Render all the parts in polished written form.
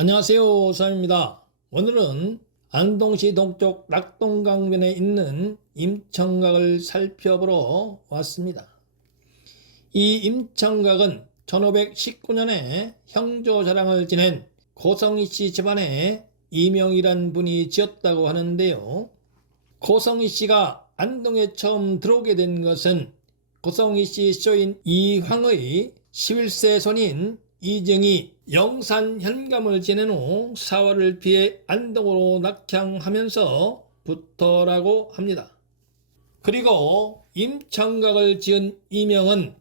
안녕하세요, 사입니다. 오늘은 안동시 동쪽 낙동강변에 있는 임청각을 살펴보러 왔습니다. 이 임청각은 1519년에 형조자랑을 지낸 고성희 씨 집안의 이명이란 분이 지었다고 하는데요. 고성희 씨가 안동에 처음 들어오게 된 것은 고성희 씨 쇼인 이황의 11세 손인 이정이 영산 현감을 지낸 후 사활을 피해 안동으로 낙향하면서부터라고 합니다. 그리고 임청각을 지은 이명은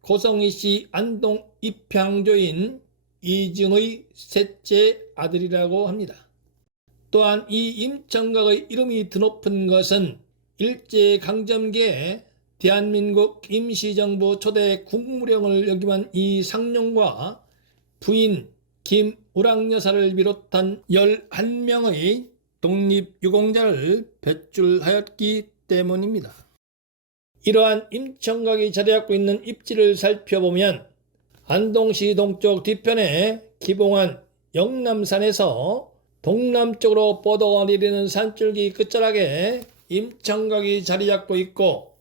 고성희 씨 안동 입향조인 이증의 셋째 아들이라고 합니다. 또한 이 임청각의 이름이 드높은 것은 일제강점기에 대한민국 임시정부 초대 국무령을 역임한 이 상룡과 부인 김우랑여사를 비롯한 11명의 독립유공자를 배출하였기 때문입니다. 이러한 임청각이 자리하고 있는 입지를 살펴보면 안동시 동쪽 뒤편에 기봉한 영남산에서 동남쪽으로 뻗어 내리는 산줄기 끝자락에 임청각이 자리잡고 있고,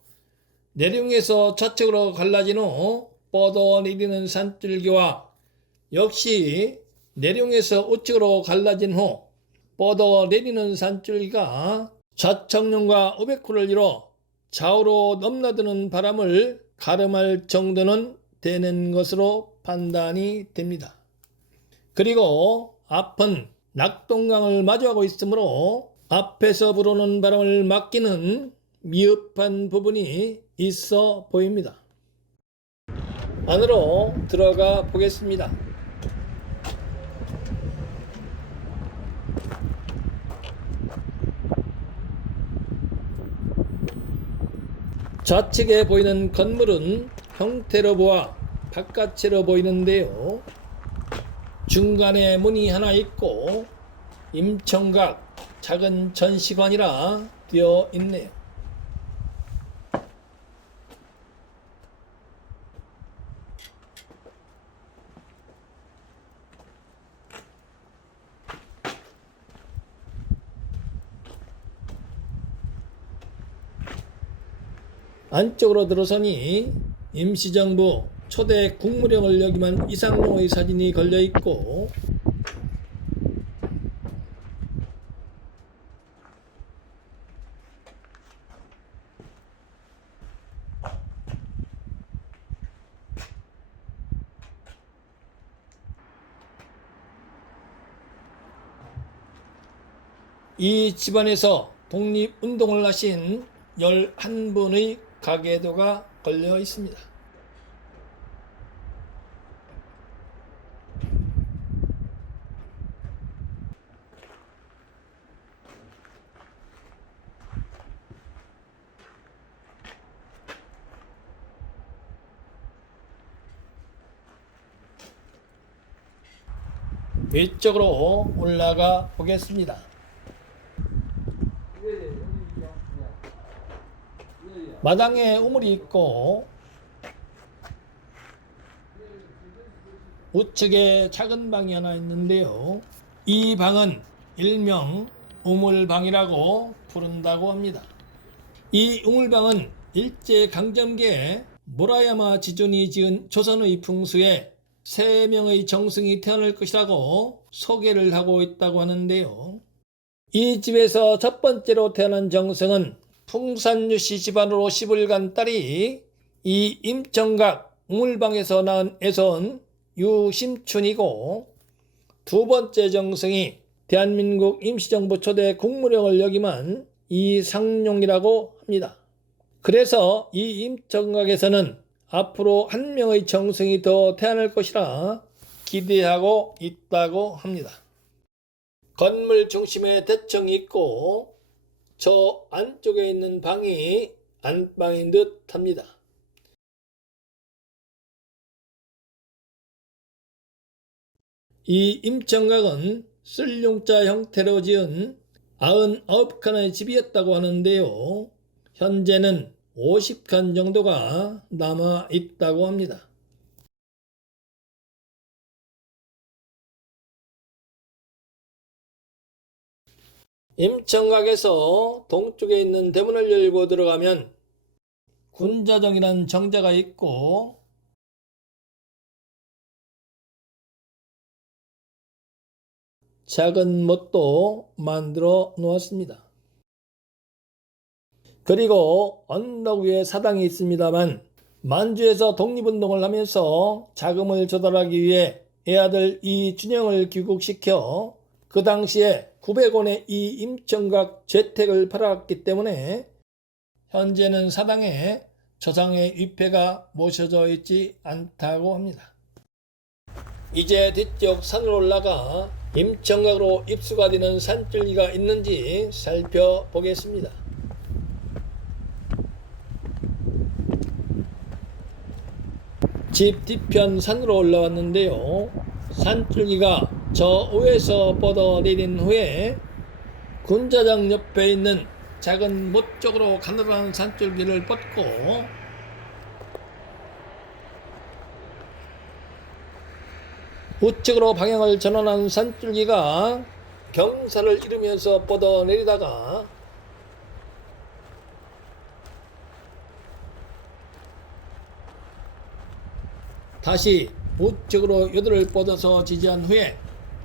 내륙에서 좌측으로 갈라진 후 뻗어 내리는 산줄기와 역시 내륙에서 우측으로 갈라진 후 뻗어 내리는 산줄기가 좌청룡과 우백호를 이뤄 좌우로 넘나드는 바람을 가름할 정도는 되는 것으로 판단이 됩니다. 그리고 앞은 낙동강을 마주하고 있으므로 앞에서 불어오는 바람을 막기는 미흡한 부분이 있어 보입니다. 안으로 들어가 보겠습니다. 좌측에 보이는 건물은 형태로 보아 바깥으로 보이는데요. 중간에 문이 하나 있고 임청각 작은 전시관이라 되어 있네요. 안쪽으로 들어서니 임시정부 초대 국무령을 역임한 이상룡의 사진이 걸려있고, 이 집안에서 독립운동을 하신 11분의 가계도가 걸려 있습니다. 위쪽으로 올라가 보겠습니다. 마당에 우물이 있고 우측에 작은 방이 하나 있는데요. 이 방은 일명 우물방이라고 부른다고 합니다. 이 우물방은 일제강점기에 무라야마 지존이 지은 조선의 풍수에 3명의 정승이 태어날 것이라고 소개를 하고 있다고 하는데요. 이 집에서 첫 번째로 태어난 정승은 풍산유씨 집안으로 시집을 간 딸이 이 임청각 우물방에서 낳은 애손 유심춘이고, 두 번째 정승이 대한민국 임시정부 초대 국무령을 역임한 이상룡이라고 합니다. 그래서 이 임청각에서는 앞으로 한 명의 정승이 더 태어날 것이라 기대하고 있다고 합니다. 건물 중심에 대청이 있고 저 안쪽에 있는 방이 안방인 듯 합니다. 이 임청각은 쓸룡자 형태로 지은 99칸의 집이었다고 하는데요. 현재는 50칸 정도가 남아 있다고 합니다. 임청각에서 동쪽에 있는 대문을 열고 들어가면 군자정이라는 정자가 있고 작은 못도 만들어 놓았습니다. 그리고 언덕 위에 사당이 있습니다만 만주에서 독립운동을 하면서 자금을 조달하기 위해 애아들 이준영을 귀국시켜 그 당시에 900원에 이 임청각 재택을 팔았기 때문에 현재는 사당에 조상의 위패가 모셔져 있지 않다고 합니다. 이제 뒤쪽 산으로 올라가 임청각으로 입수가 되는 산줄기가 있는지 살펴보겠습니다. 집 뒤편 산으로 올라왔는데요. 산줄기가 저 위에서 뻗어내린 후에 군자장 옆에 있는 작은 못 쪽으로 가늘어진 산줄기를 뻗고 우측으로 방향을 전환한 산줄기가 경사를 이루면서 뻗어내리다가 다시 우측으로 요도를 뻗어서 지지한 후에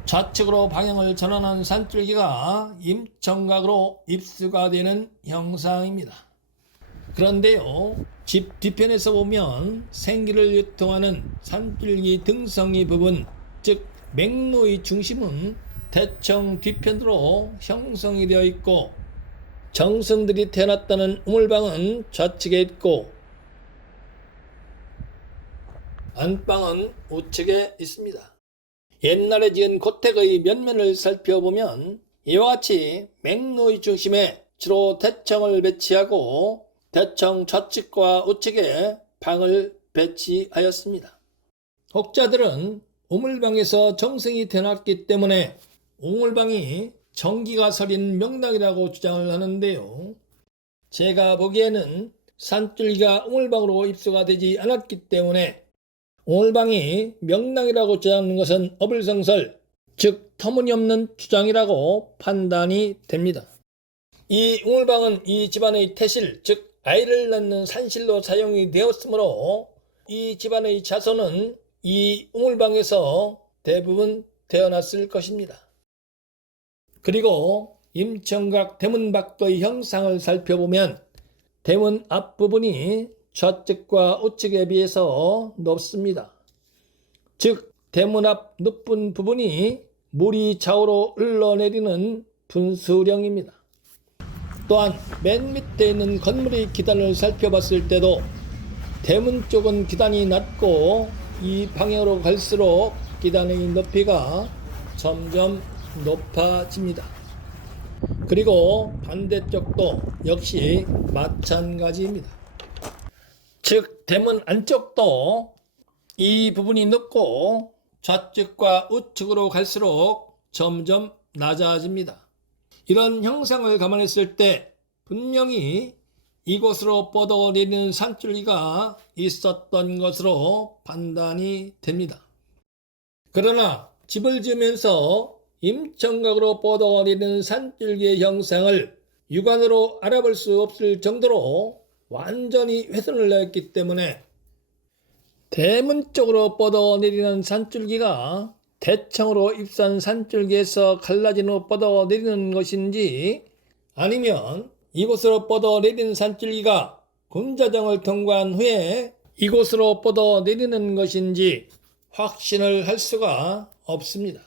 좌측으로 방향을 전환한 산줄기가 임청각으로 입수가 되는 형상입니다. 그런데요, 집 뒤편에서 보면 생기를 유통하는 산줄기 등성이 부분, 즉 맥로의 중심은 대청 뒤편으로 형성이 되어 있고 정승들이 태어났다는 우물방은 좌측에 있고 안방은 우측에 있습니다. 옛날에 지은 고택의 면면을 살펴보면 이와 같이 맥로의 중심에 주로 대청을 배치하고 대청 좌측과 우측에 방을 배치하였습니다. 혹자들은 우물방에서 정승이 태어났기 때문에 우물방이 정기가 서린 명당이라고 주장을 하는데요. 제가 보기에는 산줄기가 우물방으로 입수가 되지 않았기 때문에 우물방이 명당이라고 주장하는 것은 어불성설, 즉 터무니없는 주장이라고 판단이 됩니다. 이 우물방은 이 집안의 태실, 즉 아이를 낳는 산실로 사용이 되었으므로 이 집안의 자손은 이 우물방에서 대부분 태어났을 것입니다. 그리고 임청각 대문 밖의 형상을 살펴보면 대문 앞부분이 좌측과 우측에 비해서 높습니다. 즉 대문 앞 높은 부분이 물이 좌우로 흘러내리는 분수령입니다. 또한 맨 밑에 있는 건물의 기단을 살펴봤을 때도 대문 쪽은 기단이 낮고 이 방향으로 갈수록 기단의 높이가 점점 높아집니다. 그리고 반대쪽도 역시 마찬가지입니다. 즉 대문 안쪽도 이 부분이 높고 좌측과 우측으로 갈수록 점점 낮아집니다. 이런 형상을 감안했을 때 분명히 이곳으로 뻗어내리는 산줄기가 있었던 것으로 판단이 됩니다. 그러나 집을 지으면서 임청각으로 뻗어내리는 산줄기의 형상을 육안으로 알아볼 수 없을 정도로 완전히 훼손을 했기 때문에 대문 쪽으로 뻗어내리는 산줄기가 대청으로 입수한 산줄기에서 갈라진 후 뻗어내리는 것인지 아니면 이곳으로 뻗어내리는 산줄기가 군자정을 통과한 후에 이곳으로 뻗어내리는 것인지 확신을 할 수가 없습니다.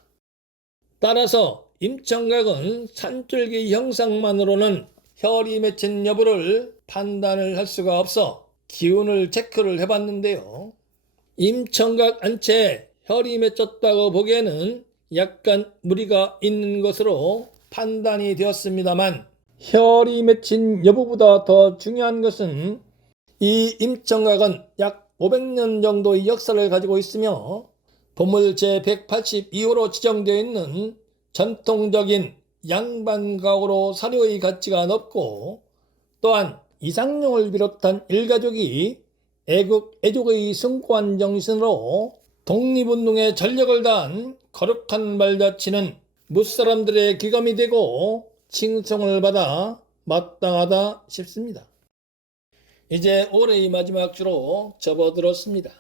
따라서 임청각은 산줄기 형상만으로는 혈이 맺힌 여부를 판단을 할 수가 없어 기운을 체크를 해봤는데요. 임청각 안채에 혈이 맺혔다고 보기에는 약간 무리가 있는 것으로 판단이 되었습니다만 혈이 맺힌 여부보다 더 중요한 것은 이 임청각은 약 500년 정도의 역사를 가지고 있으며 보물 제182호로 지정되어 있는 전통적인 양반가옥으로 사료의 가치가 높고 또한 이상룡을 비롯한 일가족이 애국 애족의 숭고한 정신으로 독립운동에 전력을 다한 거룩한 발자취는 무사람들의 귀감이 되고 칭송을 받아 마땅하다 싶습니다. 이제 올해의 마지막 주로 접어들었습니다.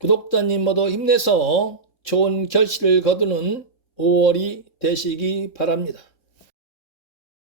구독자님 모두 힘내서 좋은 결실을 거두는 5월이 되시기 바랍니다.